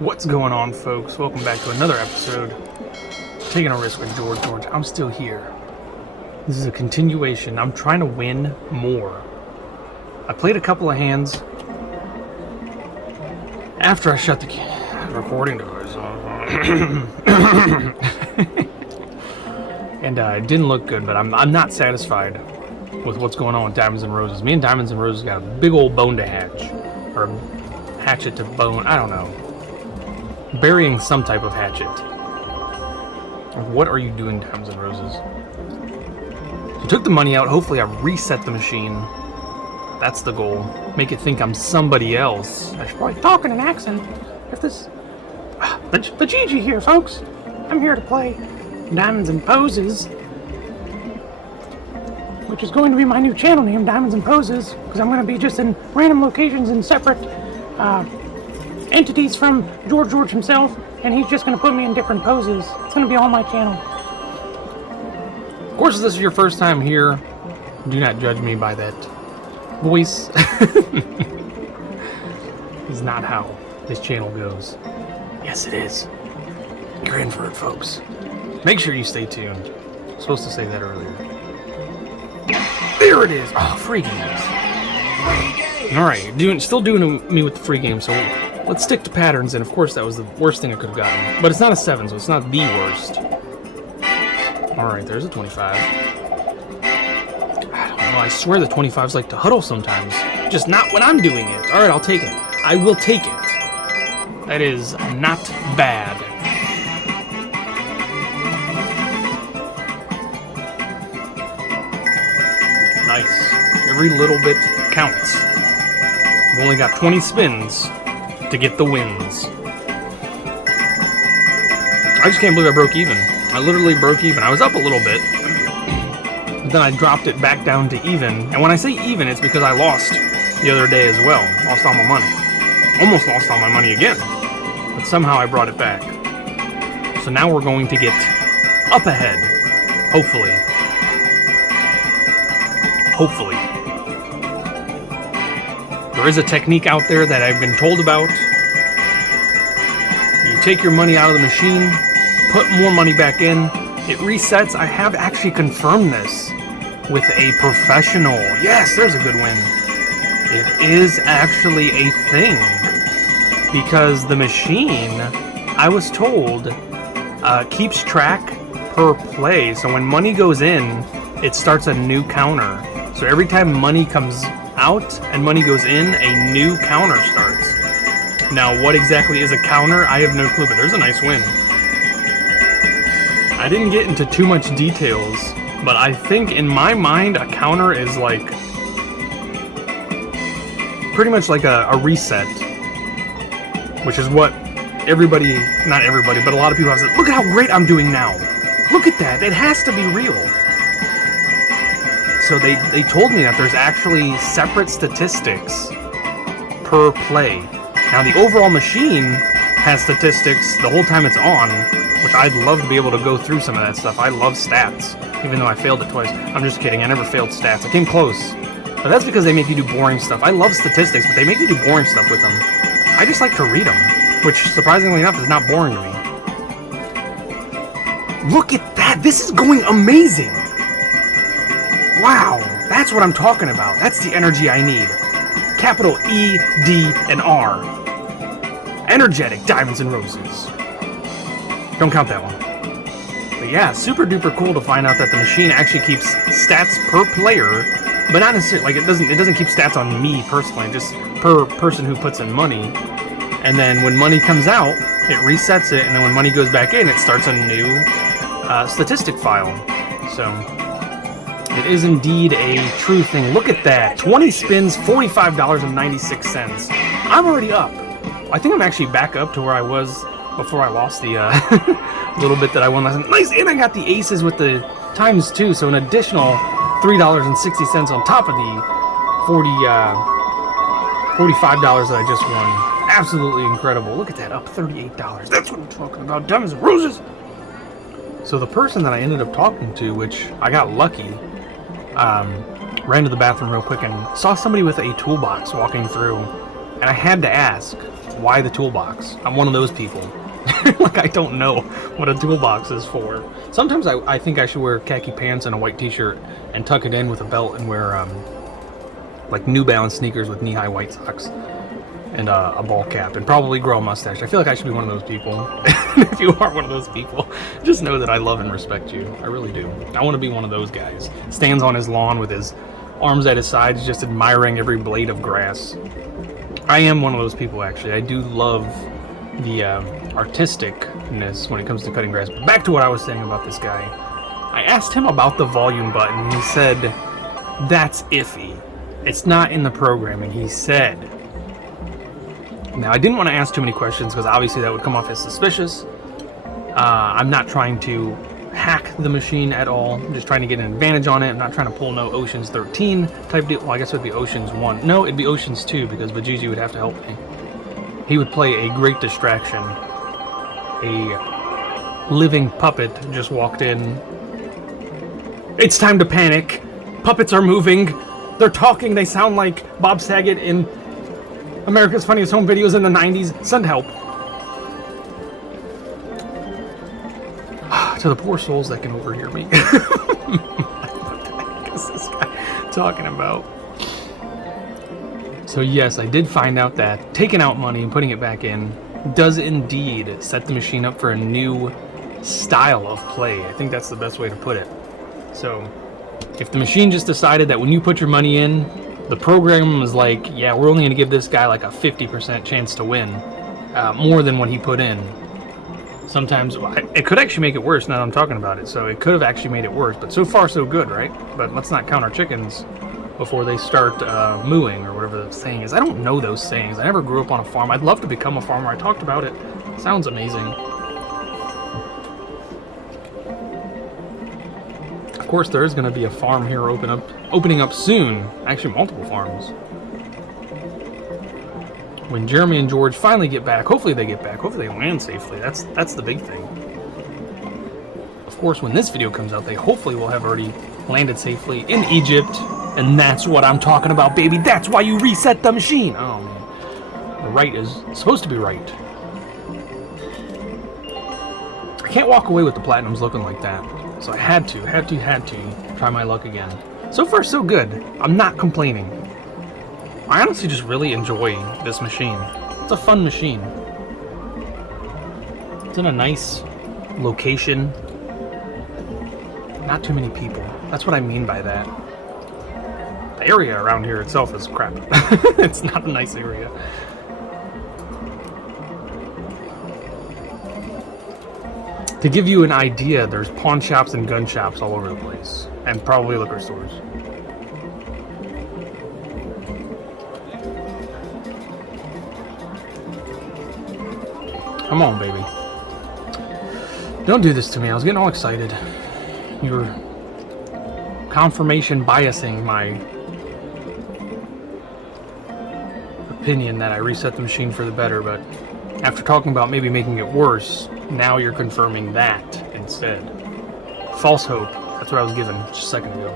What's going on, folks? Welcome back to another episode Taking a Risk with George. I'm still here. This is a continuation. I'm trying to win more. I played a couple of hands after I shut the recording device off. And it didn't look good, but I'm not satisfied with what's going on with Diamonds and Roses. Me and Diamonds and Roses got a big old bone to hatch. Or hatchet to bone. I don't know. Burying some type of hatchet. What are you doing, Diamonds and Roses? So I took the money out. Hopefully I reset the machine. That's the goal. Make it think I'm somebody else. I should probably talk in an accent. If this... VloGG here, folks. I'm here to play Diamonds and Poses, which is going to be my new channel name, Diamonds and Poses, because I'm going to be just in random locations and separate entities from George himself, and he's just going to put me in different poses. It's going to be on my channel. Of course, if this is your first time here, do not judge me by that voice. Is not how this channel goes. Yes, it is. You're in for it, folks. Make sure you stay tuned. I was supposed to say that earlier. There it is! Oh, free games. Alright, still doing me with the free game, so let's stick to patterns, and of course that was the worst thing I could have gotten. But it's not a 7, so it's not the worst. Alright, there's a 25. I don't know, I swear the 25s like to huddle sometimes. Just not when I'm doing it. Alright, I'll take it. I will take it. That is not bad. Nice. Every little bit counts. I've only got 20 spins to get the wins. I just can't believe I broke even. I literally broke even. I was up a little bit, but then I dropped it back down to even. And when I say even, it's because I lost the other day as well. Lost all my money. Almost lost all my money again. But somehow I brought it back. So now we're going to get up ahead. Hopefully. Hopefully. There is a technique out there that I've been told about. You take your money out of the machine, put more money back in, it resets. I have actually confirmed this with a professional. Yes, there's a good win. It is actually a thing. Because the machine, I was told, keeps track per play. So when money goes in, it starts a new counter. So every time money comes out and money goes in, a new counter starts. Now, what exactly is a counter? I have no clue, but there's a nice win. I didn't get into too much details, but I think in my mind, a counter is like pretty much like a reset, which is what everybody, not everybody, but a lot of people have said, look at how great I'm doing now. Look at that. It has to be real. So they told me that there's actually separate statistics per play. Now the overall machine has statistics the whole time it's on, which I'd love to be able to go through some of that stuff. I love stats, even though I failed it twice. I'm just kidding, I never failed stats. I came close. But that's because they make you do boring stuff. I love statistics, but they make you do boring stuff with them. I just like to read them, which surprisingly enough is not boring to me. Look at that! This is going amazing! Wow, that's what I'm talking about. That's the energy I need. Capital E, D, and R. Energetic Diamonds and Roses. Don't count that one. But yeah, super duper cool to find out that the machine actually keeps stats per player, but not necessarily, like it doesn't keep stats on me personally, just per person who puts in money. And then when money comes out, it resets it, and then when money goes back in, it starts a new statistic file. So it is indeed a true thing. Look at that. 20 spins, $45.96. I'm already up. I think I'm actually back up to where I was before I lost the little bit that I won last night. Nice, and I got the aces with the times 2, so an additional $3.60 on top of the $45 that I just won. Absolutely incredible. Look at that, up $38. That's what I'm talking about. Diamonds and Roses. So the person that I ended up talking to, which I got lucky, ran to the bathroom real quick and saw somebody with a toolbox walking through, and I had to ask, Why the toolbox? I'm one of those people. Like, I don't know what a toolbox is for. Sometimes I think I should wear khaki pants and a white t-shirt and tuck it in with a belt and wear like New Balance sneakers with knee-high white socks and a ball cap and probably grow a mustache. I feel like I should be one of those people. If you are one of those people, just know that I love and respect you. I really do. I want to be one of those guys. Stands on his lawn with his arms at his sides, just admiring every blade of grass. I am one of those people, actually. I do love the artisticness when it comes to cutting grass. But back to what I was saying about this guy. I asked him about the volume button. He said, that's iffy. It's not in the programming, he said. Now, I didn't want to ask too many questions because obviously that would come off as suspicious. I'm not trying to hack the machine at all. I'm just trying to get an advantage on it. I'm not trying to pull no Ocean's 13 type deal. Well, I guess it would be Ocean's 1. No, it'd be Ocean's 2 because VloGG would have to help me. He would play a great distraction. A living puppet just walked in. It's time to panic. Puppets are moving. They're talking. They sound like Bob Saget in America's Funniest Home Videos in the 90s. Send help. To the poor souls that can overhear me. What the heck is this guy talking about? So yes, I did find out that taking out money and putting it back in does indeed set the machine up for a new style of play. I think that's the best way to put it. So if the machine just decided that when you put your money in, the program was like, yeah, we're only going to give this guy like a 50% chance to win, more than what he put in. Sometimes it could actually make it worse now that I'm talking about it. So it could have actually made it worse, but so far so good, right? But let's not count our chickens before they start mooing or whatever the saying is. I don't know those sayings. I never grew up on a farm. I'd love to become a farmer. I talked about it. Sounds amazing. Of course, there is going to be a farm here opening up soon. Actually, multiple farms. When Jeremy and George finally get back, hopefully they get back. Hopefully they land safely. That's the big thing. Of course, when this video comes out, they hopefully will have already landed safely in Egypt. And that's what I'm talking about, baby. That's why you reset the machine. Oh, man. The right is supposed to be right. I can't walk away with the platinums looking like that. So I had to try my luck again. So far, so good. I'm not complaining. I honestly just really enjoy this machine. It's a fun machine. It's in a nice location. Not too many people. That's what I mean by that. The area around here itself is crap. It's not a nice area. To give you an idea, there's pawn shops and gun shops all over the place. And probably liquor stores. Come on, baby. Don't do this to me. I was getting all excited. You're confirmation biasing my opinion that I reset the machine for the better, but after talking about maybe making it worse, now you're confirming that instead. False hope. That's what I was given just a second ago.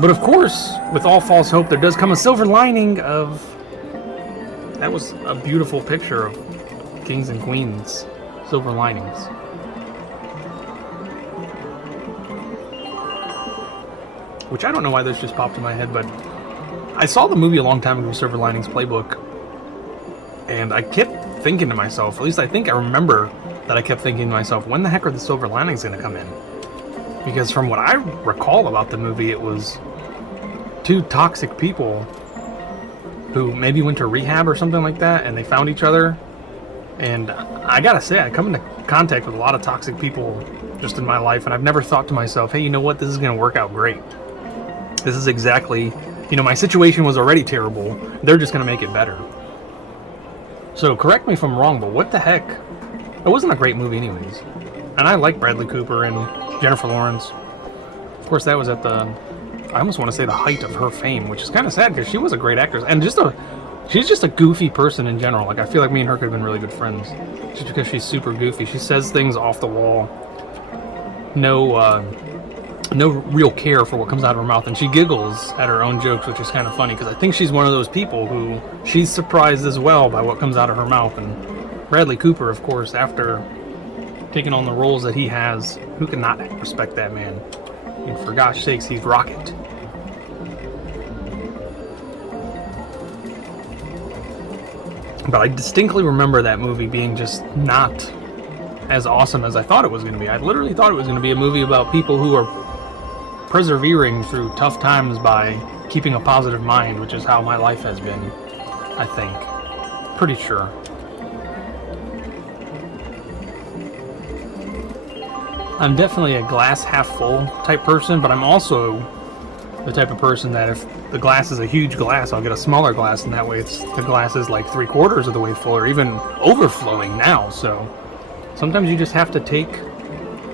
But of course, with all false hope, there does come a silver lining of... That was a beautiful picture of kings and queens. Silver linings. Which I don't know why this just popped in my head, but I saw the movie a long time ago, Silver Linings Playbook, and I kept thinking to myself, at least I think I remember that I kept thinking to myself, when the heck are the silver linings going to come in? Because from what I recall about the movie, it was two toxic people who maybe went to rehab or something like that, and they found each other. And I gotta say, I come into contact with a lot of toxic people just in my life, and I've never thought to myself, hey, you know what, this is going to work out great. This is exactly, you know, my situation was already terrible. They're just going to make it better. So correct me if I'm wrong, but what the heck? It wasn't a great movie anyways. And I like Bradley Cooper and Jennifer Lawrence. Of course, that was at the, I almost want to say the height of her fame, which is kind of sad because she was a great actress. And she's just a goofy person in general. Like, I feel like me and her could have been really good friends. Just because she's super goofy. She says things off the wall. No no real care for what comes out of her mouth, and she giggles at her own jokes, which is kind of funny because I think she's one of those people who she's surprised as well by what comes out of her mouth. And Bradley Cooper, of course, after taking on the roles that he has, who can not respect that man? And for gosh sakes, he's Rocket. But I distinctly remember that movie being just not as awesome as I thought it was going to be. I literally thought it was going to be a movie about people who are persevering through tough times by keeping a positive mind, which is how my life has been, I think. Pretty sure. I'm definitely a glass half full type person, but I'm also the type of person that if the glass is a huge glass, I'll get a smaller glass, and that way the glass is like 3/4 of the way full, or even overflowing now. So sometimes you just have to take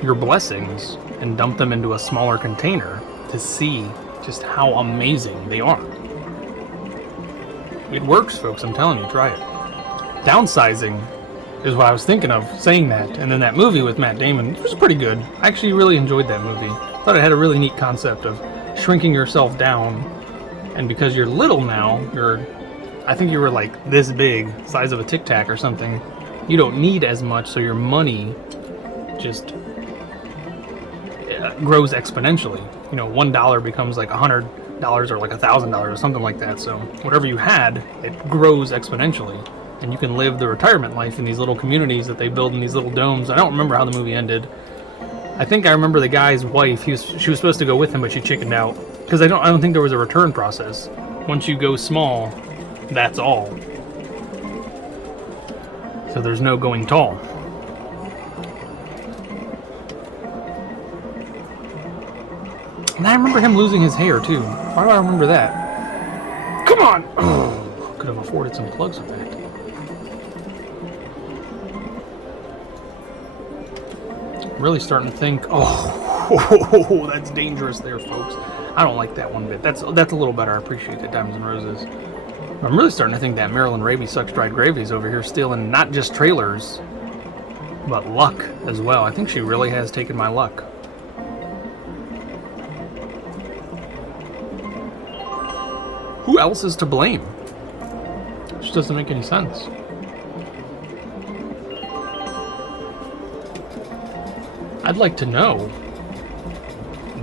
your blessings and dump them into a smaller container to see just how amazing they are. It works, folks, I'm telling you, try it. Downsizing is what I was thinking of saying that, and then that movie with Matt Damon, it was pretty good. I actually really enjoyed that movie. Thought it had a really neat concept of shrinking yourself down, and because you're little now, I think you were like this big, size of a Tic Tac or something, you don't need as much, so your money just grows exponentially. You know, $1 becomes like $100 or like $1,000 or something like that. So whatever you had, it grows exponentially, and you can live the retirement life in these little communities that they build in these little domes. I don't remember how the movie ended. I think I remember the guy's wife. She was supposed to go with him, but she chickened out because I don't think there was a return process. Once you go small, that's all. So there's no going tall. And I remember him losing his hair too. Why do I remember that? Come on! Oh, could have afforded some plugs with that. Really starting to think, oh, that's dangerous there, folks. I don't like that one bit. That's a little better. I appreciate that, Diamonds and Roses. I'm really starting to think that Marilyn Raby Sucks Dried Gravy's over here stealing not just trailers, but luck as well. I think she really has taken my luck. Who else is to blame? Which doesn't make any sense. I'd like to know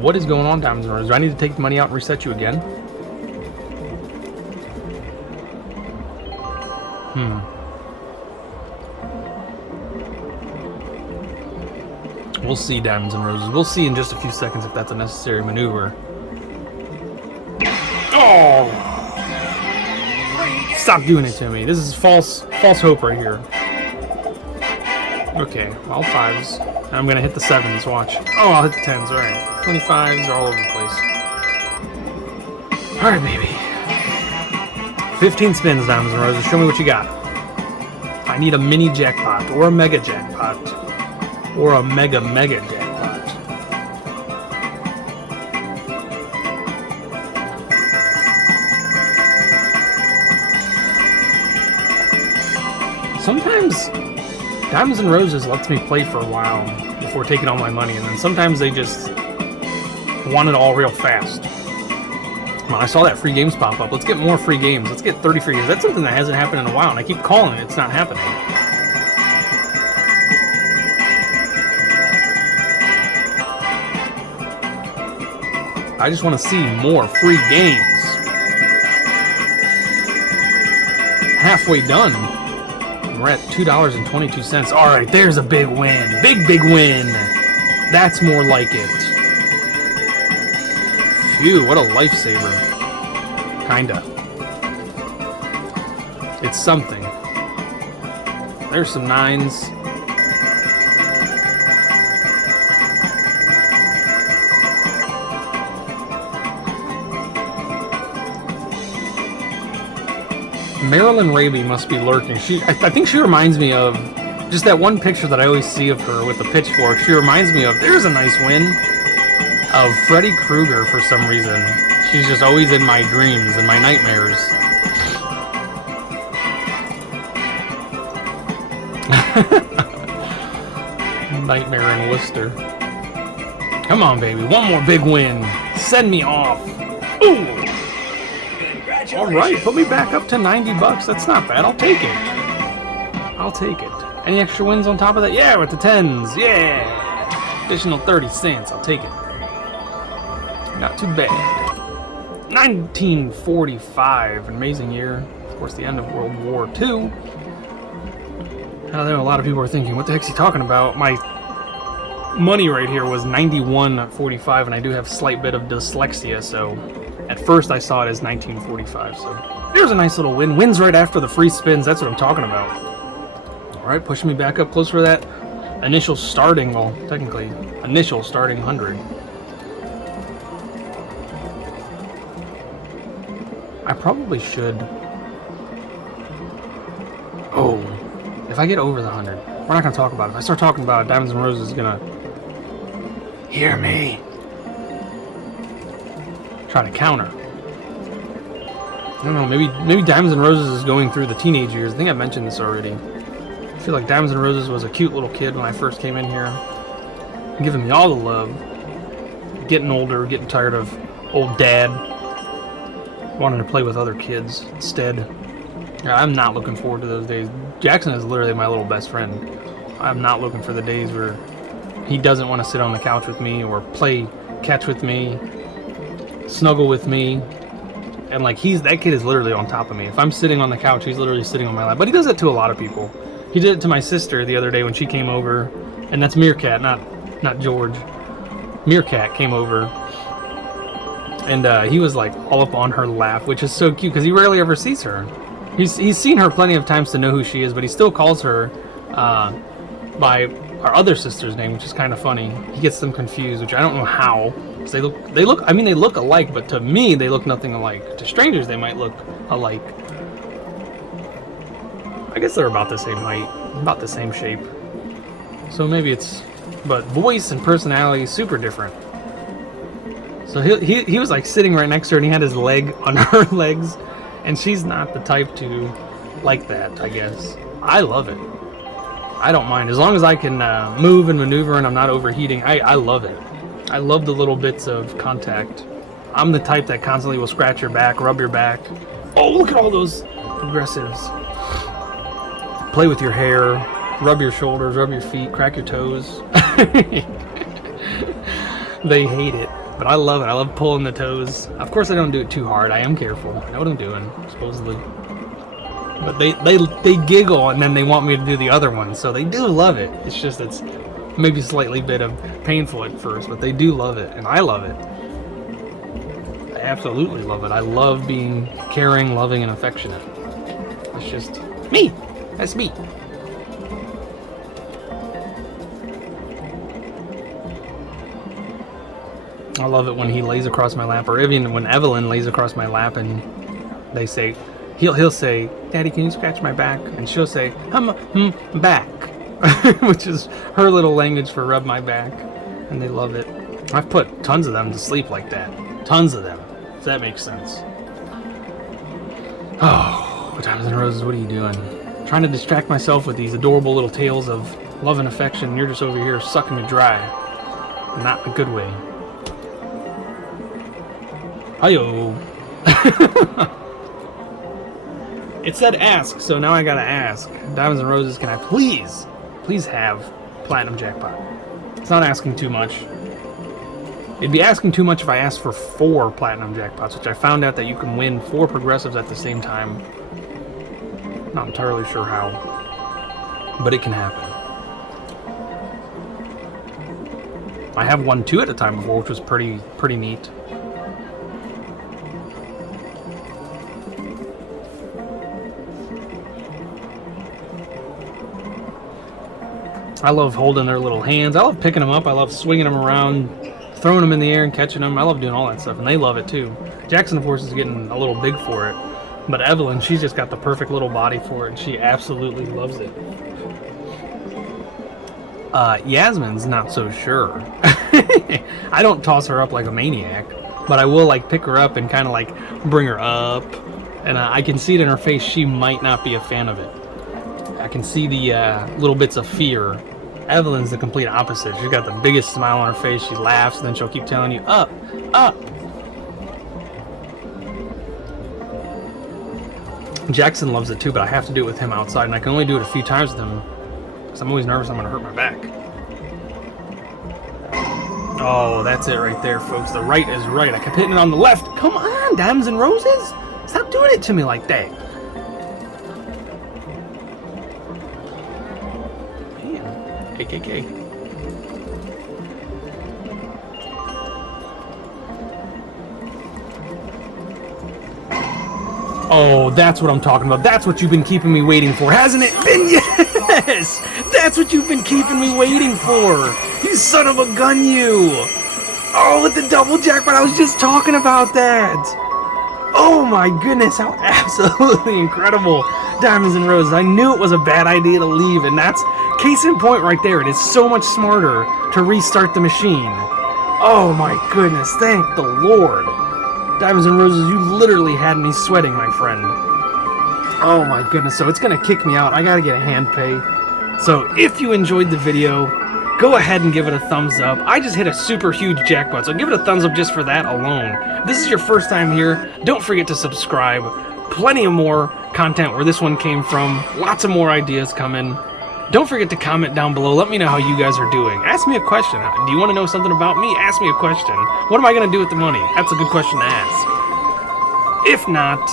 what is going on, Diamonds and Roses. Do I need to take the money out and reset you again? We'll see, Diamonds and Roses. We'll see in just a few seconds if that's a necessary maneuver. Oh! Stop doing it to me. This is false hope right here. Okay, all fives. I'm gonna hit the sevens, watch. Oh, I'll hit the tens, alright. 25s are all over the place. Alright, baby. 15 spins, Diamonds and Roses. Show me what you got. I need a mini jackpot, or a mega jackpot, or a mega jackpot. Sometimes Diamonds and Roses lets me play for a while before taking all my money, and then sometimes they just want it all real fast. Well, I saw that free games pop up. Let's get more free games. Let's get 30 free games. That's something that hasn't happened in a while, and I keep calling it. It's not happening. I just want to see more free games. Halfway done. We're at $2.22. All right, there's a big win. Big win. That's more like it. Phew, what a lifesaver. Kinda. It's something. There's some nines. Marilyn Raby must be lurking. I think she reminds me of just that one picture that I always see of her with the pitchfork. She reminds me of, there's a nice win, of Freddy Krueger for some reason. She's just always in my dreams and my nightmares. Nightmare in Worcester. Come on, baby. One more big win. Send me off. Ooh. All right, put me back up to 90 bucks. That's not bad. I'll take it. I'll take it. Any extra wins on top of that? Yeah, we're at the 10s. Yeah. Additional 30 cents. I'll take it. Not too bad. 1945. An amazing year. Of course, the end of World War II. I know a lot of people are thinking, what the heck's he talking about? My money right here was 91.45, and I do have a slight bit of dyslexia, so at first I saw it as 1945. So here's a nice little win. Wins right after the free spins. That's what I'm talking about. All right, pushing me back up closer to that initial starting, well, technically, initial starting 100. I probably should. Oh, if I get over the 100, we're not going to talk about it. If I start talking about it, Diamonds and Roses is going to hear me. Try to counter. I don't know, maybe Diamonds and Roses is going through the teenage years. I think I mentioned this already. I feel like Diamonds and Roses was a cute little kid when I first came in here. Giving me all the love. Getting older, getting tired of old dad. Wanting to play with other kids instead. I'm not looking forward to those days. Jackson is literally my little best friend. I'm not looking for the days where he doesn't want to sit on the couch with me or play catch with me, snuggle with me. And like that kid is literally on top of me. If I'm sitting on the couch, he's literally sitting on my lap. But he does that to a lot of people. He did it to my sister the other day when she came over, and that's Meerkat, not George. Meerkat came over, and he was like all up on her lap, which is so cute because he rarely ever sees her. He's seen her plenty of times to know who she is, but he still calls her by our other sister's name, which is kind of funny. He gets them confused, which I don't know how. They look alike, but to me they look nothing alike. To strangers they might look alike. I guess they're about the same height, about the same shape. So maybe but voice and personality super different. So he was like sitting right next to her, and he had his leg on her legs, and she's not the type to like that, I guess. I love it. I don't mind as long as I can move and maneuver and I'm not overheating. I love it. I love the little bits of contact. I'm the type that constantly will scratch your back, rub your back. Oh, look at all those progressives. Play with your hair, rub your shoulders, rub your feet, crack your toes. They hate it, but I love it. I love pulling the toes. Of course I don't do it too hard. I am careful. I know what I'm doing, supposedly. But they giggle and then they want me to do the other one, so they do love it. It's just it's maybe slightly bit of painful at first, but they do love it, and I love it. I absolutely love it. I love being caring, loving, and affectionate. It's just me. That's me. I love it when he lays across my lap, or even when Evelyn lays across my lap and they say, he'll say, "Daddy, can you scratch my back?" And she'll say, back, which is her little language for rub my back, and they love it. I've put tons of them to sleep like that. Tons of them, if that makes sense. Oh, Diamonds and Roses, what are you doing? Trying to distract myself with these adorable little tales of love and affection, and you're just over here sucking me dry. Not in a good way. Hi-yo. It said ask, so now I gotta ask. Diamonds and Roses, can I please have Platinum Jackpot? It's not asking too much. It'd be asking too much if I asked for 4 Platinum Jackpots, which I found out that you can win 4 progressives at the same time. Not entirely sure how, but it can happen. I have won 2 at a time before, which was pretty neat. I love holding their little hands. I love picking them up. I love swinging them around, throwing them in the air and catching them. I love doing all that stuff, and they love it too. Jackson, of course, is getting a little big for it. But Evelyn, she's just got the perfect little body for it, and she absolutely loves it. Yasmin's not so sure. I don't toss her up like a maniac, but I will like pick her up and kind of like bring her up, and I can see it in her face she might not be a fan of it. I can see the little bits of fear Evelyn's the complete opposite. She's got the biggest smile on her face. She laughs, and then she'll keep telling you, up, up. Jackson loves it too, but I have to do it with him outside, and I can only do it a few times with him because I'm always nervous I'm going to hurt my back. Oh, that's it right there, folks. The right is right. I kept hitting it on the left. Come on, Diamonds and Roses. Stop doing it to me like that. Man, KKK. Oh, that's what I'm talking about. That's what you've been keeping me waiting for, hasn't it been? Yes! That's what you've been keeping me waiting for! You son of a gun, you! Oh, with the double jackpot, I was just talking about that! Oh my goodness, how absolutely incredible! Diamonds and Roses, I knew it was a bad idea to leave, and that's case in point right there. It is so much smarter to restart the machine. Oh my goodness, thank the Lord! Diamonds and Roses, you literally had me sweating, my friend. Oh my goodness, so it's gonna kick me out. I gotta get a hand pay. So if you enjoyed the video, go ahead and give it a thumbs up. I just hit a super huge jackpot, so give it a thumbs up just for that alone. If this is your first time here, don't forget to subscribe. Plenty of more content where this one came from. Lots of more ideas coming. Don't forget to comment down below. Let me know how you guys are doing. Ask me a question. Do you want to know something about me? Ask me a question. What am I going to do with the money? That's a good question to ask. If not,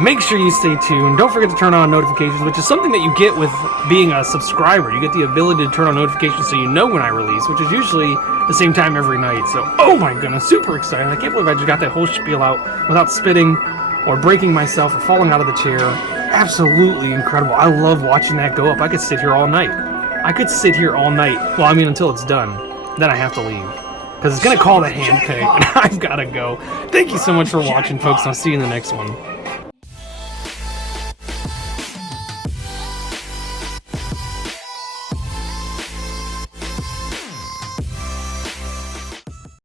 make sure you stay tuned. Don't forget to turn on notifications, which is something that you get with being a subscriber. You get the ability to turn on notifications so you know when I release, which is usually the same time every night. So, oh my goodness, super excited. I can't believe I just got that whole spiel out without spitting or breaking myself or falling out of the chair. Absolutely incredible. I love watching that go up. I could sit here all night. I could sit here all night. Well, I mean, until it's done. Then I have to leave. Because it's going to call the hand pay, and I've got to go. Thank you so much for watching, folks. I'll see you in the next one.